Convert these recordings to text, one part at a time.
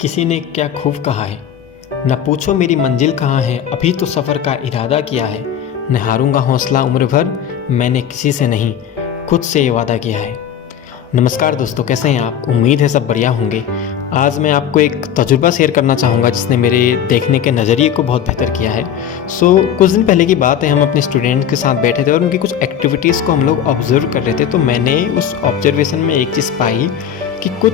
किसी ने क्या खूब कहा है, न पूछो मेरी मंजिल कहाँ है, अभी तो सफ़र का इरादा किया है। न हारूंगा हौसला उम्र भर, मैंने किसी से नहीं खुद से ये वादा किया है। नमस्कार दोस्तों, कैसे हैं आप? उम्मीद है सब बढ़िया होंगे। आज मैं आपको एक तजुर्बा शेयर करना चाहूँगा जिसने मेरे देखने के नज़रिए को बहुत बेहतर किया है। कुछ दिन पहले की बात है, हम अपने स्टूडेंट्स के साथ बैठे थे और उनकी कुछ एक्टिविटीज़ को हम लोग ऑब्ज़र्व कर रहे थे। तो मैंने उस ऑब्जर्वेशन में एक चीज़ पाई कि कुछ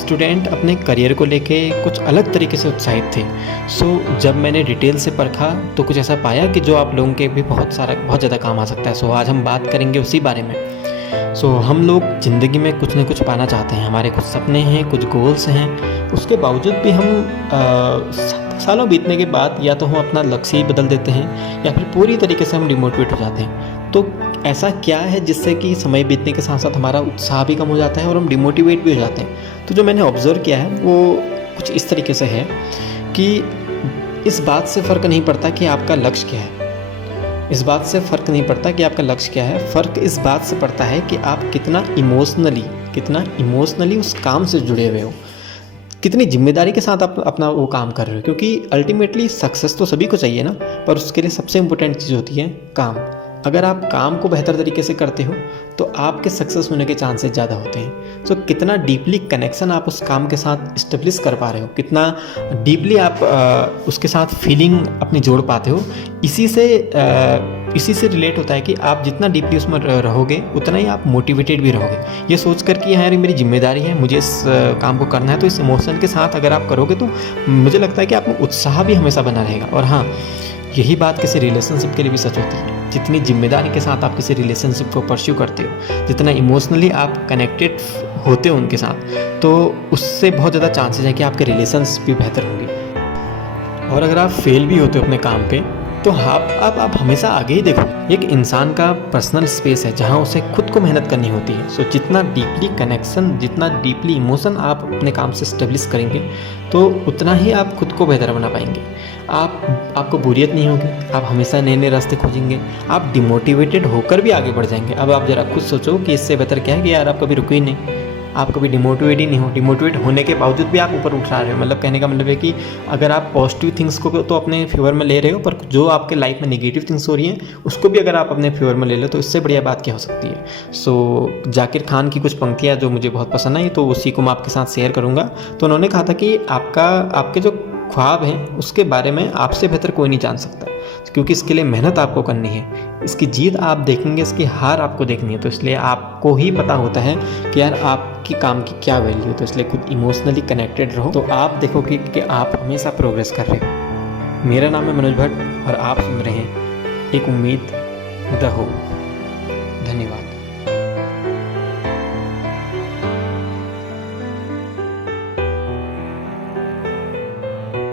स्टूडेंट अपने करियर को लेके कुछ अलग तरीके से उत्साहित थे। जब मैंने डिटेल से परखा तो कुछ ऐसा पाया कि जो आप लोगों के भी बहुत ज़्यादा काम आ सकता है। आज हम बात करेंगे उसी बारे में। हम लोग ज़िंदगी में कुछ न कुछ पाना चाहते हैं, हमारे कुछ सपने हैं, कुछ गोल्स हैं। उसके बावजूद भी हम सालों बीतने के बाद या तो हम अपना लक्ष्य ही बदल देते हैं या फिर पूरी तरीके से हम डिमोटिवेट हो जाते हैं। तो ऐसा क्या है जिससे कि समय बीतने के साथ साथ हमारा उत्साह भी कम हो जाता है और हम डिमोटिवेट भी हो जाते हैं? तो जो मैंने ऑब्ज़र्व किया है वो कुछ इस तरीके से है कि इस बात से फ़र्क नहीं पड़ता कि आपका लक्ष्य क्या है। इस बात से फ़र्क नहीं पड़ता कि आपका लक्ष्य क्या है। फ़र्क इस बात से पड़ता है कि आप कितना इमोशनली उस काम से जुड़े हुए हो, कितनी जिम्मेदारी के साथ आप अपना वो काम कर रहे हो। क्योंकि अल्टीमेटली सक्सेस तो सभी को चाहिए ना, पर उसके लिए सबसे इम्पोर्टेंट चीज़ होती है काम। अगर आप काम को बेहतर तरीके से करते हो तो आपके सक्सेस होने के चांसेस ज़्यादा होते हैं। कितना डीपली कनेक्शन आप उस काम के साथ इस्टेब्लिश कर पा रहे हो, कितना डीपली आप उसके साथ फीलिंग अपनी जोड़ पाते हो, इसी से रिलेट होता है कि आप जितना डीपली उसमें रहोगे उतना ही आप मोटिवेटेड भी रहोगे। ये सोच कर कि यार मेरी जिम्मेदारी है, मुझे इस काम को करना है। तो इस इमोशन के साथ अगर आप करोगे तो मुझे लगता है कि आप में उत्साह भी हमेशा बना रहेगा। और हाँ, यही बात किसी रिलेशनशिप के लिए भी सच होती है। जितनी जिम्मेदारी के साथ आप किसी रिलेशनशिप को परस्यू करते हो, जितना इमोशनली आप कनेक्टेड होते हो उनके साथ, तो उससे बहुत ज़्यादा चांसेस है कि आपके रिलेशंस भी बेहतर होंगे। और अगर आप फेल भी होते हो अपने काम पे तो आप हमेशा आगे ही देखो। एक इंसान का पर्सनल स्पेस है जहाँ उसे खुद को मेहनत करनी होती है। जितना डीपली कनेक्शन, जितना डीपली इमोशन आप अपने काम से स्टेब्लिश करेंगे तो उतना ही आप खुद को बेहतर बना पाएंगे। आपको बोरियत नहीं होगी, आप हमेशा नए नए रास्ते खोजेंगे, आप डिमोटिवेटेड होकर भी आगे बढ़ जाएंगे। अब आप ज़रा खुद सोचो कि इससे बेहतर क्या है कि यार आप कभी रुको ही नहीं, आप कभी डिमोटिवेट ही नहीं हो। डिमोटिवेट होने के बावजूद भी आप ऊपर उठ रहे हो। मतलब कहने का मतलब है कि अगर आप पॉजिटिव थिंग्स को तो अपने फेवर में ले रहे हो, पर जो आपके लाइफ में नेगेटिव थिंग्स हो रही हैं उसको भी अगर आप अपने फेवर में ले लो तो इससे बढ़िया बात क्या हो सकती है। जाकिर खान की कुछ पंक्तियाँ जो मुझे बहुत पसंद आई, तो उसी को मैं आपके साथ शेयर करूँगा। तो उन्होंने कहा था कि आपके जो ख्वाब हैं उसके बारे में आपसे बेहतर कोई नहीं जान सकता, क्योंकि इसके लिए मेहनत आपको करनी है, इसकी जीत आप देखेंगे, इसकी हार आपको देखनी है। तो इसलिए आपको ही पता होता है कि यार आपकी काम की क्या वैल्यू है। तो इसलिए खुद इमोशनली कनेक्टेड रहो, तो आप देखोगे कि आप हमेशा प्रोग्रेस कर रहे हो। मेरा नाम है मनोज भट्ट और आप सुन रहे हैं एक उम्मीद द होप।